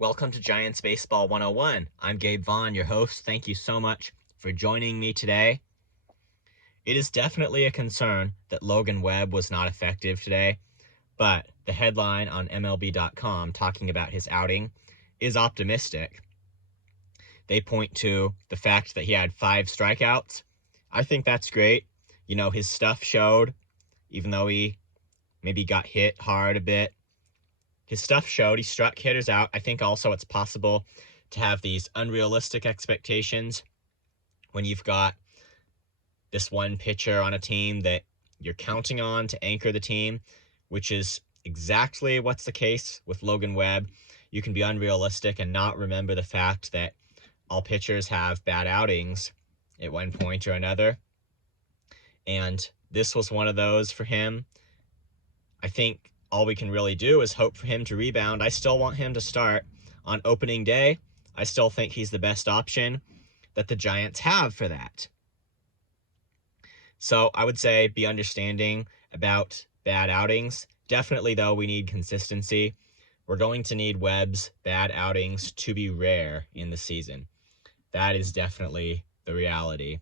Welcome to Giants Baseball 101. I'm Gabe Vaughn, your host. Thank you so much for joining me today. It is definitely a concern that Logan Webb was not effective today, but the headline on MLB.com talking about his outing is optimistic. They point to the fact that he had 5 strikeouts. I think that's great. You know, his stuff showed, even though he maybe got hit hard a bit. His stuff showed. He struck hitters out. I think also it's possible to have these unrealistic expectations when you've got this one pitcher on a team that you're counting on to anchor the team, which is exactly what's the case with Logan Webb. You can be unrealistic and not remember the fact that all pitchers have bad outings at one point or another. And this was one of those for him. I think all we can really do is hope for him to rebound. I still want him to start on opening day. I still think he's the best option that the Giants have for that. So I would say be understanding about bad outings. Definitely, though, we need consistency. We're going to need Webb's bad outings to be rare in the season. That is definitely the reality.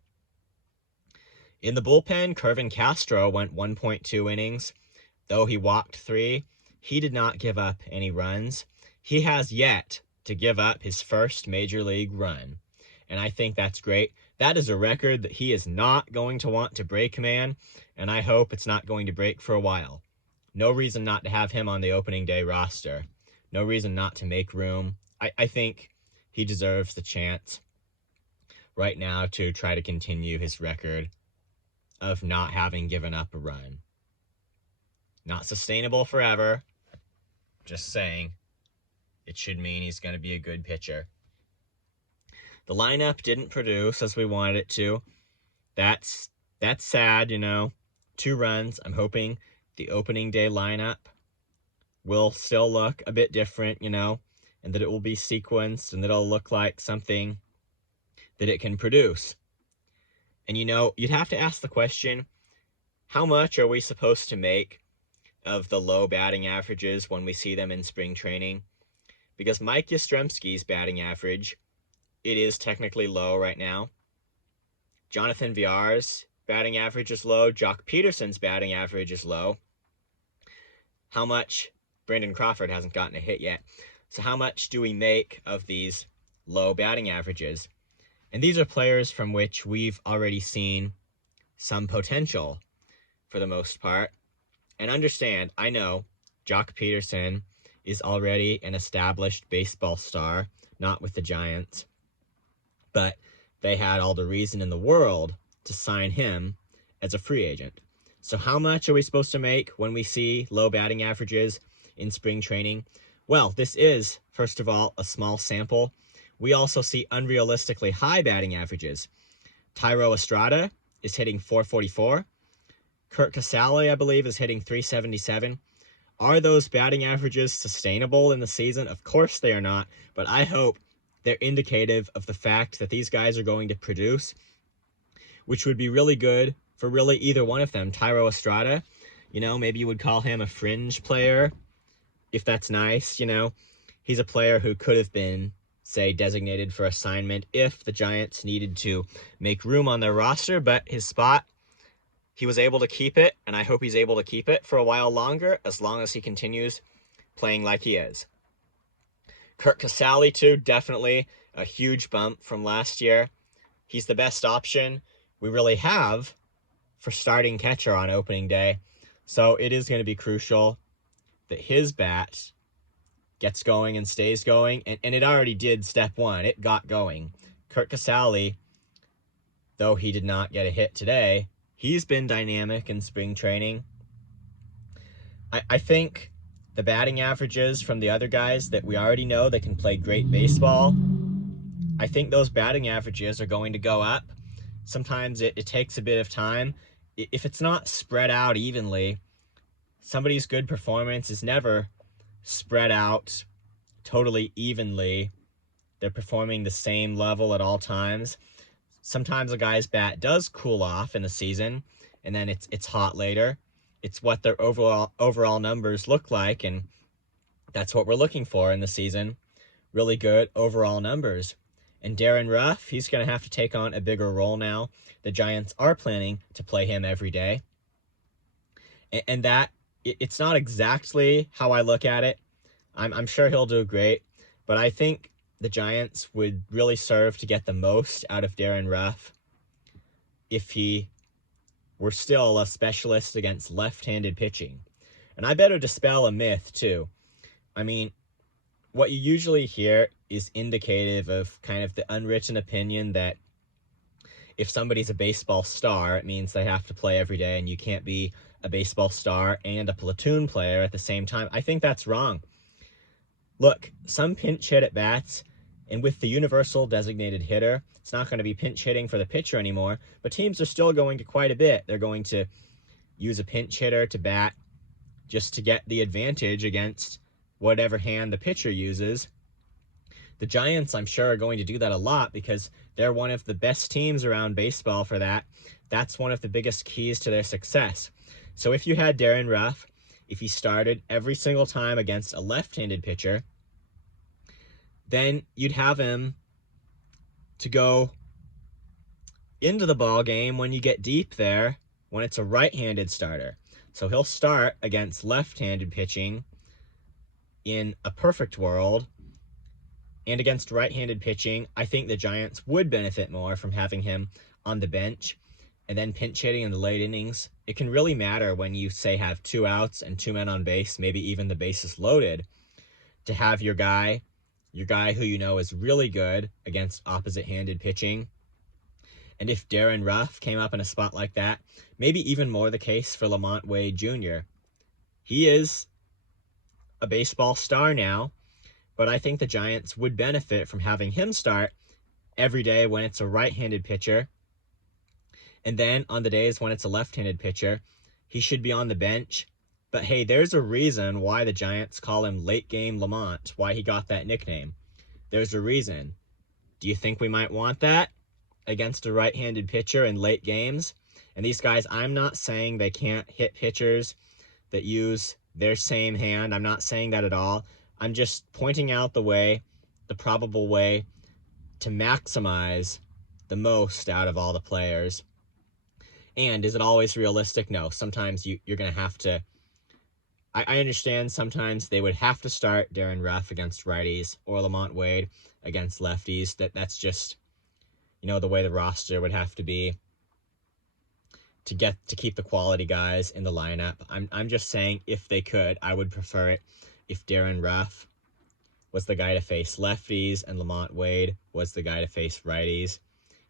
In the bullpen, Kervin Castro went 1.2 innings. Though he walked 3, he did not give up any runs. He has yet to give up his first major league run, and I think that's great. That is a record that he is not going to want to break, man, and I hope it's not going to break for a while. No reason not to have him on the opening day roster. No reason not to make room. I think he deserves the chance right now to try to continue his record of not having given up a run. Not sustainable forever. Just saying. It should mean he's going to be a good pitcher. The lineup didn't produce as we wanted it to. That's sad, you know. 2 runs. I'm hoping the opening day lineup will still look a bit different, you know, and that it will be sequenced and that it'll look like something that it can produce. And, you know, you'd have to ask the question, how much are we supposed to make of the low batting averages when we see them in spring training? Because Mike Yastrzemski's batting average, it is technically low right now. Jonathan Villar's batting average is low. Jock Peterson's batting average is low. How much? Brandon Crawford hasn't gotten a hit yet. So how much do we make of these low batting averages? And these are players from which we've already seen some potential for the most part. And understand, I know Jock Peterson is already an established baseball star, not with the Giants, but they had all the reason in the world to sign him as a free agent. So how much are we supposed to make when we see low batting averages in spring training? Well, this is, first of all, a small sample. We also see unrealistically high batting averages. Thairo Estrada is hitting .444. Curt Casali, I believe, is hitting .377. Are those batting averages sustainable in the season? Of course they are not, but I hope they're indicative of the fact that these guys are going to produce, which would be really good for really either one of them. Thairo Estrada, you know, maybe you would call him a fringe player, if that's nice, you know. He's a player who could have been, say, designated for assignment if the Giants needed to make room on their roster, but his spot, he was able to keep it, and I hope he's able to keep it for a while longer, as long as he continues playing like he is. Curt Casali, too, definitely a huge bump from last year. He's the best option we really have for starting catcher on opening day, so it is going to be crucial that his bat gets going and stays going, and it already did step 1. It got going. Curt Casali, though he did not get a hit today, he's been dynamic in spring training. I think the batting averages from the other guys that we already know that can play great baseball, I think those batting averages are going to go up. Sometimes it takes a bit of time. If it's not spread out evenly, somebody's good performance is never spread out totally evenly. They're performing the same level at all times. Sometimes a guy's bat does cool off in the season, and then it's hot later. It's what their overall numbers look like, and that's what we're looking for in the season. really good overall numbers. And Darren Ruff, he's going to have to take on a bigger role now. The Giants are planning to play him every day. And that, it's not exactly how I look at it. I'm sure he'll do great, but I think the Giants would really serve to get the most out of Darren Ruff if he were still a specialist against left-handed pitching. And I better dispel a myth, too. I mean, what you usually hear is indicative of kind of the unwritten opinion that if somebody's a baseball star, it means they have to play every day, and you can't be a baseball star and a platoon player at the same time. I think that's wrong. Look, some pinch hit at bats, and with the universal designated hitter, it's not going to be pinch hitting for the pitcher anymore, but teams are still going to quite a bit. They're going to use a pinch hitter to bat just to get the advantage against whatever hand the pitcher uses. The Giants, I'm sure, are going to do that a lot because they're one of the best teams around baseball for that. That's one of the biggest keys to their success. So if you had Darren Ruff, if he started every single time against a left-handed pitcher, then you'd have him to go into the ball game when you get deep there, when it's a right-handed starter. So he'll start against left-handed pitching in a perfect world, and against right-handed pitching, I think the Giants would benefit more from having him on the bench and then pinch hitting in the late innings. It can really matter when you, say, have 2 outs and 2 men on base, maybe even the bases loaded, to have your guy who you know is really good against opposite-handed pitching. And if Darren Ruff came up in a spot like that, maybe even more the case for Lamont Wade Jr. He is a baseball star now, but I think the Giants would benefit from having him start every day when it's a right-handed pitcher. And then on the days when it's a left-handed pitcher, he should be on the bench. But hey, there's a reason why the Giants call him Late Game Lamont, why he got that nickname. There's a reason. Do you think we might want that against a right-handed pitcher in late games? And these guys, I'm not saying they can't hit pitchers that use their same hand. I'm not saying that at all. I'm just pointing out the probable way to maximize the most out of all the players. And is it always realistic? No. Sometimes you're going to have to... I understand sometimes they would have to start Darren Ruff against righties or Lamont Wade against lefties. That's just, the way the roster would have to be to keep the quality guys in the lineup. I'm just saying, if they could, I would prefer it if Darren Ruff was the guy to face lefties and Lamont Wade was the guy to face righties.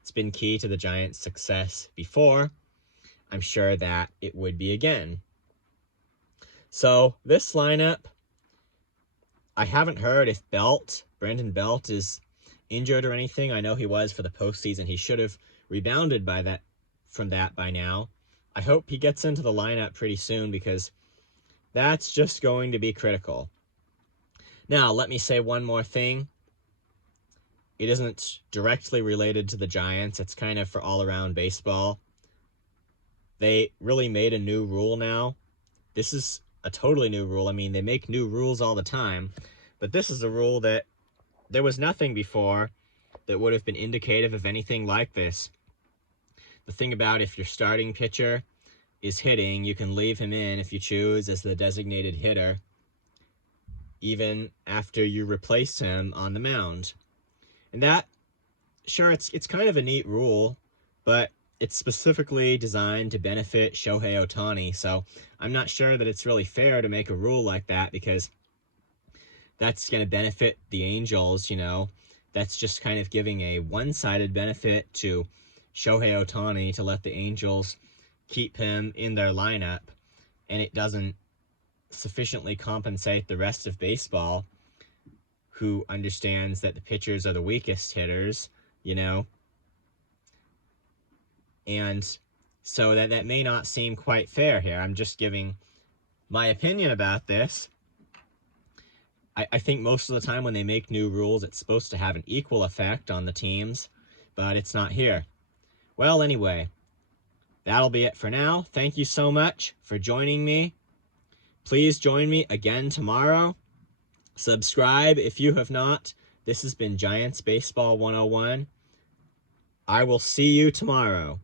It's been key to the Giants' success before. I'm sure that it would be again. So this lineup, I haven't heard if Brandon Belt is injured or anything. I know he was for the postseason. He should have rebounded from that by now. I hope he gets into the lineup pretty soon because that's just going to be critical. Now, let me say one more thing. It isn't directly related to the Giants. It's kind of for all-around baseball. They really made a new rule now. This is a totally new rule. I mean, they make new rules all the time, but this is a rule that there was nothing before that would have been indicative of anything like this. The thing about if your starting pitcher is hitting, you can leave him in if you choose as the designated hitter, even after you replace him on the mound. And that, sure, it's kind of a neat rule, but it's specifically designed to benefit Shohei Ohtani, so I'm not sure that it's really fair to make a rule like that because that's going to benefit the Angels, That's just kind of giving a one-sided benefit to Shohei Ohtani to let the Angels keep him in their lineup, and it doesn't sufficiently compensate the rest of baseball, who understands that the pitchers are the weakest hitters, And so that may not seem quite fair here. I'm just giving my opinion about this. I think most of the time when they make new rules, it's supposed to have an equal effect on the teams, but it's not here. Well, anyway, that'll be it for now. Thank you so much for joining me. Please join me again tomorrow. Subscribe if you have not This has been Giants Baseball 101. I will see you tomorrow.